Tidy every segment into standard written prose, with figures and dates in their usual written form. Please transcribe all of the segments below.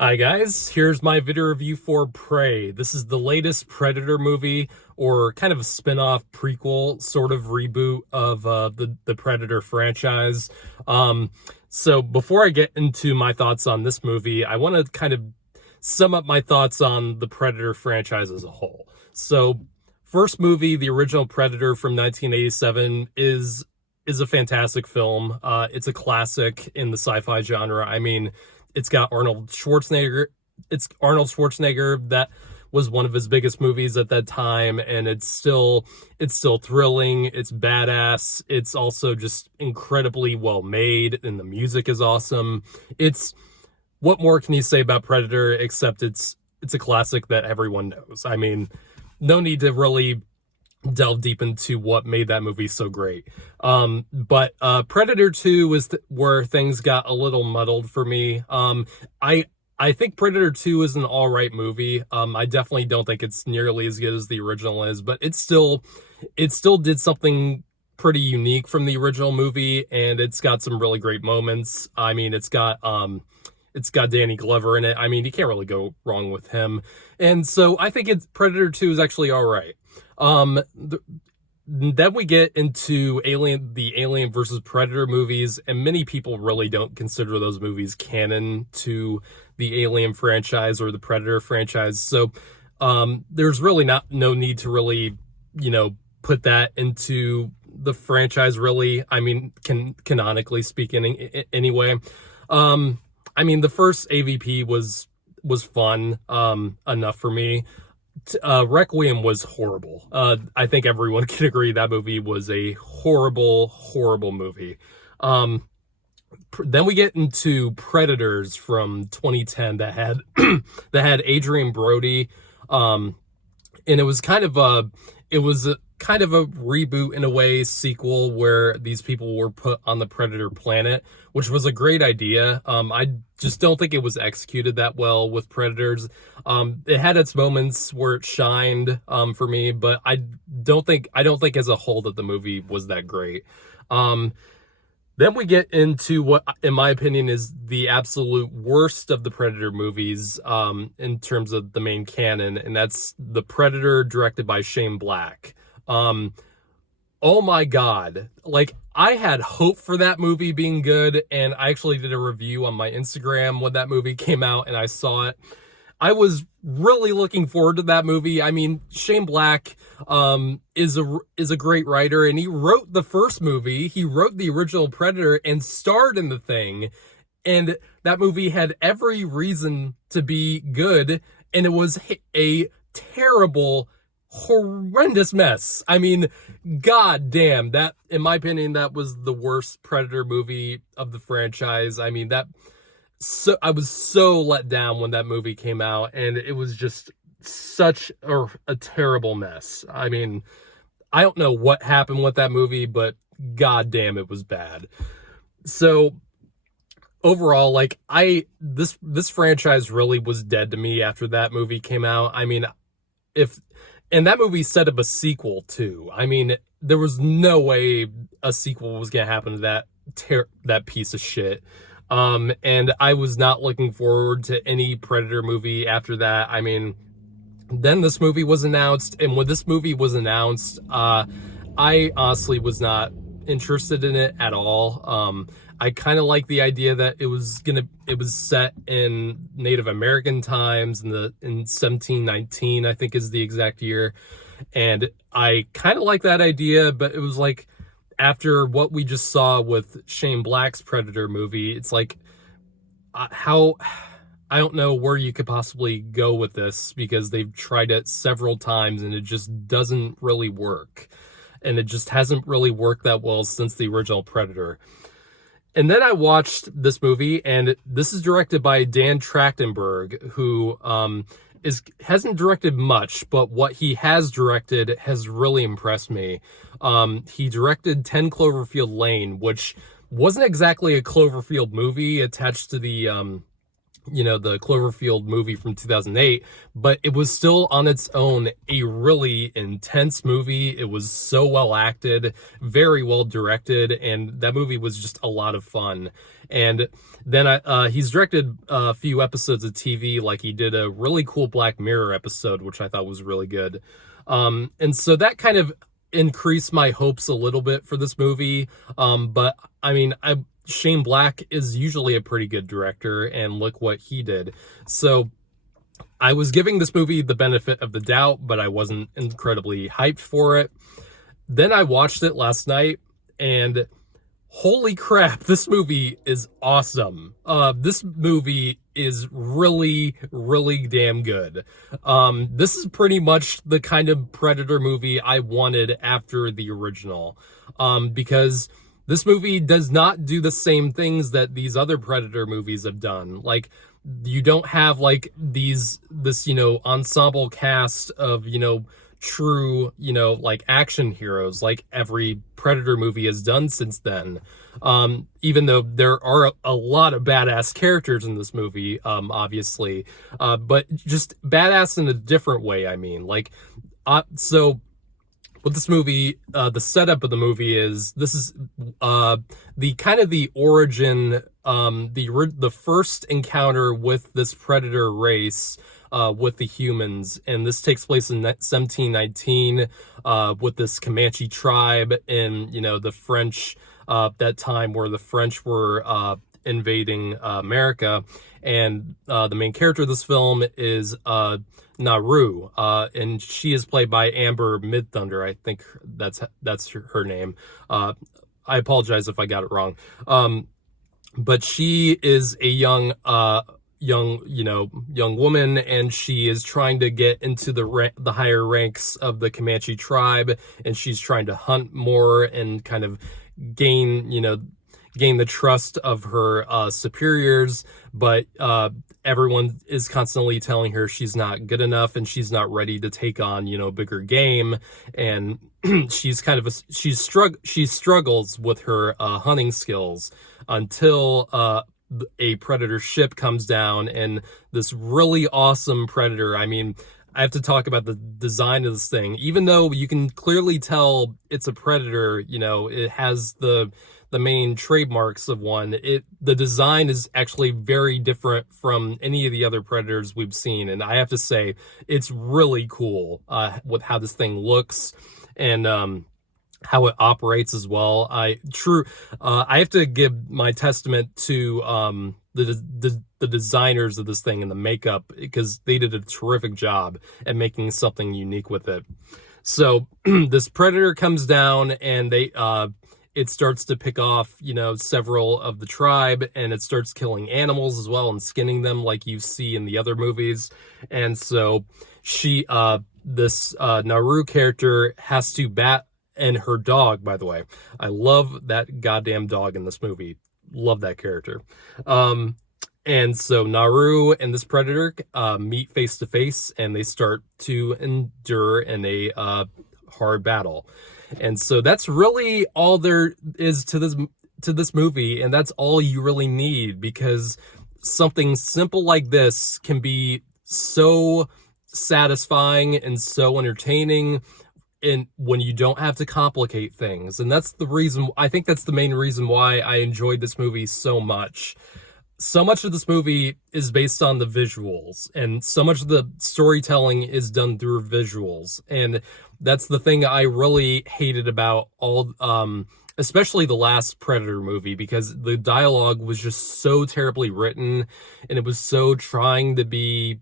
Hi guys, here's my video review for Prey. This is the latest Predator movie, or kind of a spin-off prequel sort of reboot of the Predator franchise. So before I get into my thoughts on this movie, I want to kind of sum up my thoughts on the Predator franchise as a whole. So first movie, the original Predator from 1987 is a fantastic film. It's a classic in the sci-fi genre. I mean, it's got Arnold Schwarzenegger. It's Arnold Schwarzenegger. That was one of his biggest movies at that time, and it's still thrilling. It's badass. It's also just incredibly well made, and the music is awesome. It's What more can you say about Predator except it's a classic that everyone knows. I mean, no need to really delve deep into what made that movie so great. But Predator 2 was where things got a little muddled for me. I think Predator 2 is an all right movie. I definitely don't think it's nearly as good as the original is, but it still did something pretty unique from the original movie, and it's got some really great moments. I mean, it's got Danny Glover in it. I mean, you can't really go wrong with him. And so I think Predator 2 is actually all right. Then we get into the Alien versus Predator movies, and many people really don't consider those movies canon to the Alien franchise or the Predator franchise. So there's really no need to really, put that into the franchise, really. I mean, canonically speaking, anyway. I mean, the first AVP was fun enough for me. Requiem was horrible. I think everyone can agree that movie was a horrible, horrible movie. Then we get into Predators from 2010 that had that had Adrian Brody, and it was kind of a reboot in a way, sequel where these people were put on the Predator planet, which was a great idea. I just don't think it was executed that well with Predators. It had its moments where it shined for me, but I don't think as a whole that the movie was that great. Then we get into what, in my opinion, is the absolute worst of the Predator movies in terms of the main canon, and that's The Predator, directed by Shane Black. Oh my God. Like, I had hope for that movie being good, and I actually did a review on my Instagram when that movie came out and I saw it. I was really looking forward to that movie. I mean, Shane Black is a great writer, and he wrote the first movie. He wrote the original Predator and starred in the thing. And that movie had every reason to be good, and it was a terrible, horrendous mess. I mean, god damn, that, in my opinion, that was the worst Predator movie of the franchise. I mean, I was so let down when that movie came out, and it was just such a terrible mess. I mean, I don't know what happened with that movie, but god damn, it was bad. So overall, like, this franchise really was dead to me after that movie came out. I mean, and that movie set up a sequel too. I mean, there was no way a sequel was gonna happen to that piece of shit. And I was not looking forward to any Predator movie after that. I mean, then this movie was announced, and when this movie was announced, I honestly was not interested in it at all. I kind of like the idea that it was set in Native American times in 1719, I think is the exact year. And I kind of like that idea, but it was like, after what we just saw with Shane Black's Predator movie, it's like, I don't know where you could possibly go with this, because they've tried it several times and it just doesn't really work. And it just hasn't really worked that well since the original Predator. And then I watched this movie, and this is directed by Dan Trachtenberg, who hasn't directed much, but what he has directed has really impressed me. He directed 10 Cloverfield Lane, which wasn't exactly a Cloverfield movie attached to the the Cloverfield movie from 2008, but it was still on its own a really intense movie. It was so well acted, very well directed, and that movie was just a lot of fun. And then he's directed a few episodes of TV, like he did a really cool Black Mirror episode, which I thought was really good. And so that kind of increased my hopes a little bit for this movie. But I mean, Shane Black is usually a pretty good director, and look what he did. So I was giving this movie the benefit of the doubt, but I wasn't incredibly hyped for it. Then I watched it last night, and holy crap, this movie is awesome. This movie is really, really damn good. This is pretty much the kind of Predator movie I wanted after the original, because this movie does not do the same things that these other Predator movies have done. Like, you don't have like this ensemble cast of, true, like action heroes like every Predator movie has done since then. Even though there are a lot of badass characters in this movie, obviously, but just badass in a different way. I mean, like, so with this movie, the setup of the movie is, this is the kind of the origin, the first encounter with this predator race, with the humans, and this takes place in 1719, with this Comanche tribe in, the French, that time where the French were invading America, and the main character of this film is Naru, and she is played by Amber Midthunder. I think that's her name. I apologize if I got it wrong. But she is a young woman, and she is trying to get into the higher ranks of the Comanche tribe, and she's trying to hunt more and kind of gain the trust of her superiors, but everyone is constantly telling her she's not good enough and she's not ready to take on bigger game, and she struggles with her hunting skills until a predator ship comes down, and this really awesome predator. I mean, I have to talk about the design of this thing. Even though you can clearly tell it's a predator, it has the main trademarks of one. The design is actually very different from any of the other predators we've seen, and I have to say it's really cool with how this thing looks and how it operates as well. I have to give my testament to the designers of this thing and the makeup, because they did a terrific job at making something unique with it. So this predator comes down, and it starts to pick off, several of the tribe, and it starts killing animals as well and skinning them like you see in the other movies. And so this Naru character has to and her dog, by the way. I love that goddamn dog in this movie. Love that character. And so Naru and this predator meet face to face, and they start to endure in a hard battle. And so that's really all there is to this movie, and that's all you really need, because something simple like this can be so satisfying and so entertaining, and when you don't have to complicate things. And that's I think that's the main reason why I enjoyed this movie so much. So much of this movie is based on the visuals, and so much of the storytelling is done through visuals. And that's the thing I really hated about especially the last Predator movie, because the dialogue was just so terribly written, and it was so trying to be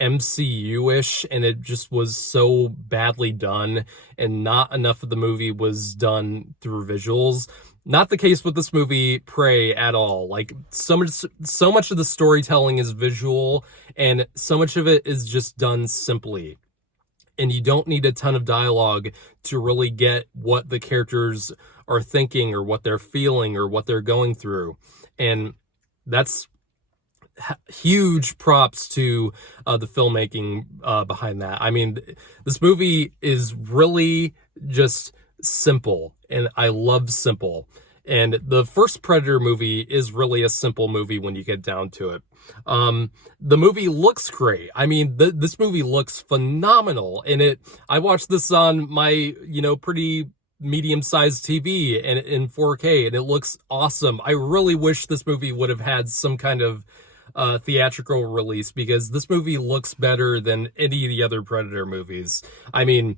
MCU-ish, and it just was so badly done, and not enough of the movie was done through visuals. Not the case with this movie, Prey, at all. Like, so much of the storytelling is visual, and so much of it is just done simply. And you don't need a ton of dialogue to really get what the characters are thinking, or what they're feeling, or what they're going through. And that's huge props to the filmmaking behind that. I mean, this movie is really just simple, and I love simple. And the first Predator movie is really a simple movie when you get down to it. The movie looks great. I mean, this movie looks phenomenal. And I watched this on my, pretty medium-sized TV and in 4K, and it looks awesome. I really wish this movie would have had some kind of theatrical release, because this movie looks better than any of the other Predator movies. I mean,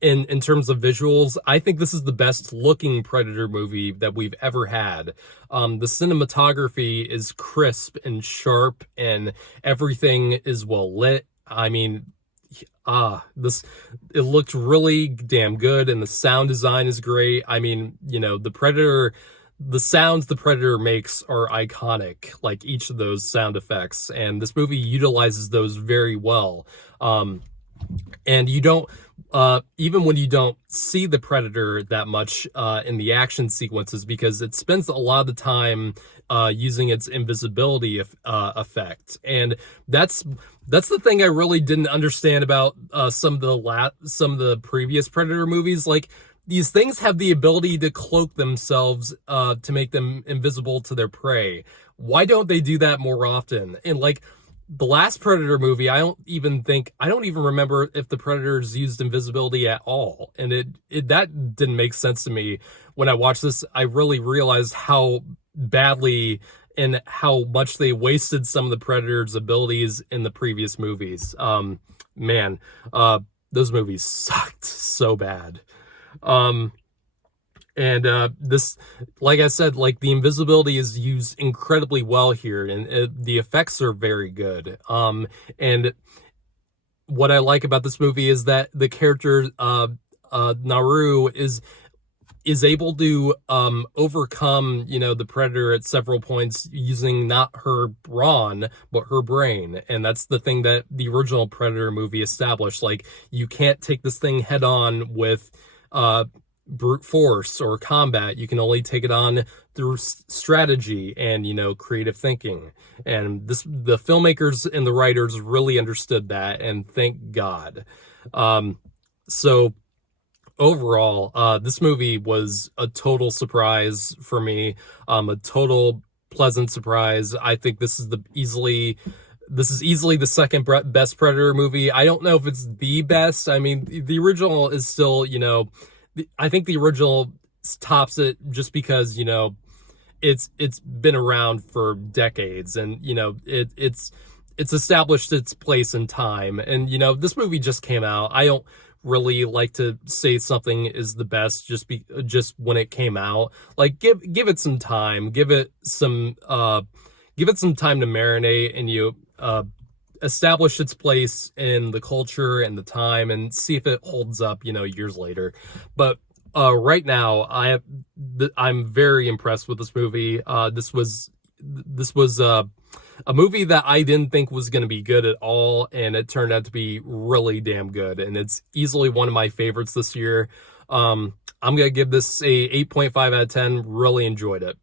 in terms of visuals, I think this is the best looking Predator movie that we've ever had. The cinematography is crisp and sharp, and everything is well lit. I mean, it looked really damn good, and the sound design is great. I mean, the sounds the Predator makes are iconic, like each of those sound effects, and this movie utilizes those very well. And you don't, even when you don't see the Predator that much in the action sequences, because it spends a lot of the time using its invisibility effect. And that's the thing I really didn't understand about some of the previous Predator movies. Like, these things have the ability to cloak themselves to make them invisible to their prey. Why don't they do that more often? And like, the last Predator movie, I don't even remember if the Predators used invisibility at all. And that didn't make sense to me. When I watched this, I really realized how badly and how much they wasted some of the Predators' abilities in the previous movies. Those movies sucked so bad. This, like I said, like, the invisibility is used incredibly well here, and the effects are very good. And what I like about this movie is that the character Naru is able to overcome, the Predator at several points using not her brawn but her brain. And that's the thing that the original Predator movie established. Like, you can't take this thing head on with brute force or combat. You can only take it on through strategy and, creative thinking. And the filmmakers and the writers really understood that, and thank God. So overall, this movie was a total surprise for me, a total pleasant surprise. I think this is easily the second best Predator movie. I don't know if it's the best. I mean, the original is still, I think the original tops it, just because, it's been around for decades, and, it's established its place in time. And, this movie just came out. I don't really like to say something is the best just when it came out. Like, give it some time, give it some time to marinate, and establish its place in the culture and the time, and see if it holds up, years later. But right now, I'm very impressed with this movie. This was a movie that I didn't think was going to be good at all, and it turned out to be really damn good, and it's easily one of my favorites this year. I'm going to give this a 8.5 out of 10. Really enjoyed it.